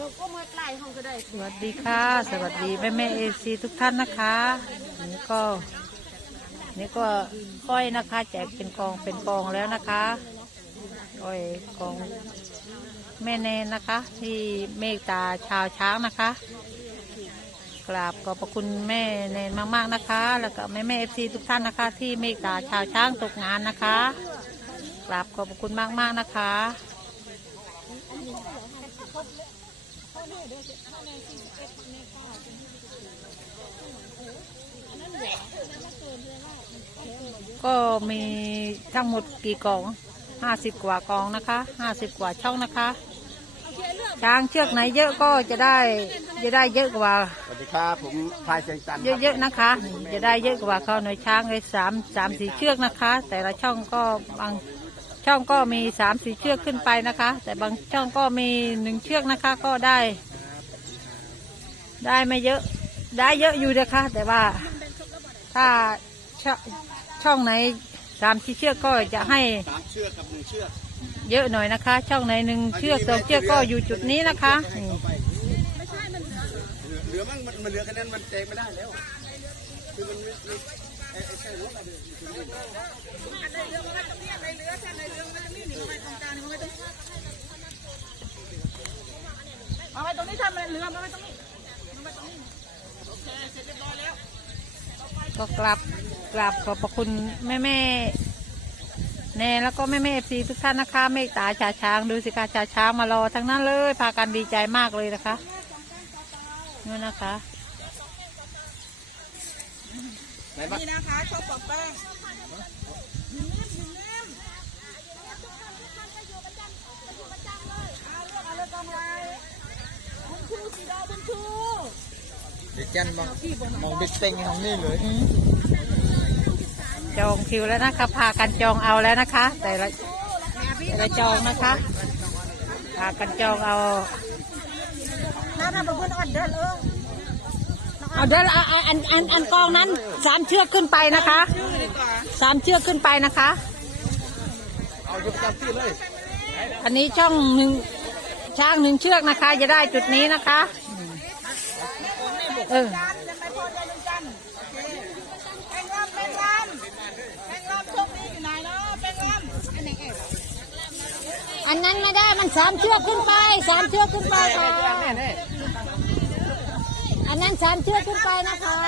ดอกก็เมื่อไกลห้องก็ได้สวัสดีค่ะ สวัสดีแม่แม่เอซีทุกท่านนะคะนี่ก็ นี่ก็ก้อยนะคะ แจกเป็นกองเป็นกองแล้วนะคะก้อยกองแม่เนนนะคะ ที่เมตตาชาวช้างนะคะ กราบขอบพระคุณแม่เนนมากๆนะคะ แล้วก็แม่แม่เอฟซีทุกท่านนะคะ ที่เมตตาชาวช้างตกงานนะคะกราบขอบพระคุณมากๆนะคะ ก็มีทั้งหมดกี่กองห้าสิบกว่ากองนะคะห้าสิบกว่าช่องนะคะ ช้างเชือกไหนเยอะก็จะได้จะได้เยอะกว่า สวัสดีครับผมพายเสียงจันทร์ครับเยอะๆนะคะ จะได้เยอะกว่าเขาหน่อยช้างเลยสามสามสี่เชือกนะคะ แต่ละช่องก็บาง ช่องก็มีสามสี่เชือกขึ้นไปนะคะ แต่บางช่องก็มีหนึ่งเชือกนะคะก็ได้ ได้ไม่เยอะได้เยอะอยู่นะคะ แต่ว่าถ้าชช่องไหนสามสี่เชือกก็จะให้สามเชือกกับหนึ่งเชือกเยอะหน่อยนะคะ ช่องไหนหนึ่งเชือกสองเชือกก็อยู่จุดนี้นะคะนี่เหลือมั่งมันมันเหลือแค่นั้นมันเจไม่ได้แล้วคือมันไม่ใช่รถอะไรเนี่ย เอาไว้ตรงนี้ทำอะไรเรือมาไว้ตรงนี้ ก็กลับกลับขอบพระคุณแม่แม่แน่แล้วก็แม่แม่เอฟซีทุกท่านนะคะเมตตาชาช้างดูสิคะชาช้างมารอทั้งนั้นเลยพากันดีใจมากเลยนะคะนู่นนะคะไหนบ้างนี่นะคะชอบปอกแป้งบุญชูสีดาบุญชู เด็กแกนมองมองบิ๊กเต็งทางนี้เลยจองคิวแล้วนะคะ พากันจองเอาแล้วนะคะ แต่ละแต่ละจองนะคะ พากันจองเอาน้าทำเป็นคนอ่อนเดินเออเอาเดินเอาเอาอันอันอันกองนั้นสามเชือกขึ้นไปนะคะสามเชือกขึ้นไปนะคะเอายกตามที่เลยอันนี้ช่องหนึ่งช้างหนึ่งเชือกนะคะ จะได้จุดนี้นะคะ เออจันจะไปพอใจลุงจันโอเคแป้งลำแป้งลำแป้งลำโชคดีอยู่ไหนเนาะแป้งลำอันไหนเอ่ยอันนั้นไม่ได้มันสามเชือกขึ้นไปสามเชือกขึ้นไปค่ะอันนั้นสามเชือกขึ้นไปนะคะ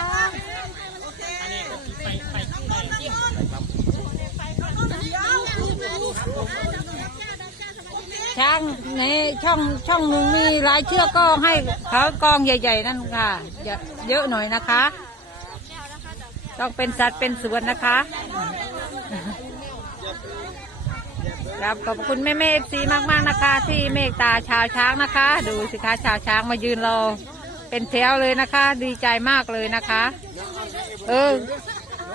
ช้างในช่องช่องหนึ่งมีหลายเชือกก็ให้เขากองใหญ่ ๆ นั่นค่ะเยอะเยอะหน่อยนะคะ ต้องเป็นสัตว์เป็นส่วนนะคะครับขอบคุณแม่เมฟซีมากๆนะคะ ที่เมตตาชาวช้างนะคะ ดูสิคะชาวช้างมายืนรอเป็นแถวเลยนะคะ ดีใจมากเลยนะคะ เออ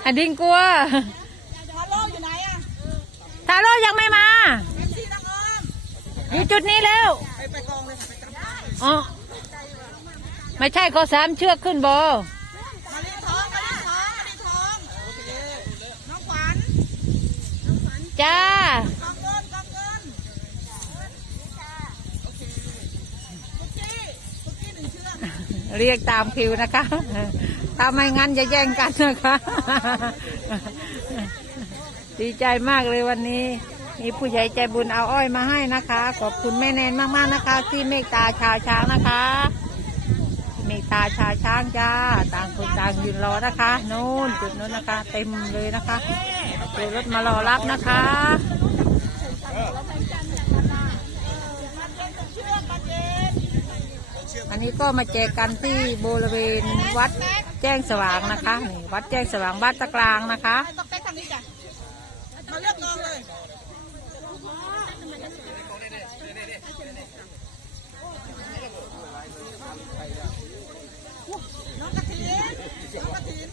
อันดิงกลัวฮัลโหลอยู่ไหนอะทาโร่ยังไม่มาที่ตะกอน อยู่จุดนี้แล้วไปไปกองเลยค่ะไปกองอ๋อไม่ใช่ก็สามเชือกขึ้นบอมาลีทองมาลีทองมาลีทองโอเคน้องขวัญจ้ากองเงินกองเงินโอเคคุกกี้คุกกี้หนึ่งเชือกเรียกตามคิวนะคะ ถ้าไม่งั้นจะแย่งกันนะคะ ดีใจมากเลยวันนี้ มีผู้ใหญ่ใจบุญเอาอ้อยมาให้นะคะ ขอบคุณแม่แนนมากๆนะคะ ที่เมตตาชาวช้างนะคะเมตตาชาวช้างจ้า ต่างคนต่างยืนรอนะคะนู่นจุดนู้นนะคะ เต็มเลยนะคะเดี๋ยวรถมารอรับนะคะอันนี้ก็มาแจกกันที่บริเวณวัดแจ้งสว่างนะคะนี่วัดแจ้งสว่างบ้านตะกลางนะคะต้องเต้นทางนี้จ้ะมาเลือกกองเลยน้องกระถิ่นน้องกระถิ่น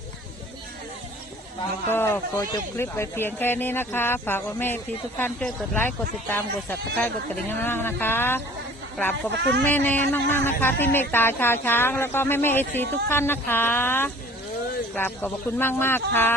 แล้วก็ขอจบคลิปไปเพียงแค่นี้นะคะ ฝากว่าแม่พี่ทุกท่านช่วยกดไลค์กดติดตามกดสับสไครต์กดกระดิ่งมากนะคะกราบขอบพระคุณแม่แนนมากๆนะคะ ที่เมตตาชาวช้าง แล้วก็แม่แม่เอซีทุกท่านนะคะกราบขอบพระคุณมากๆค่ะ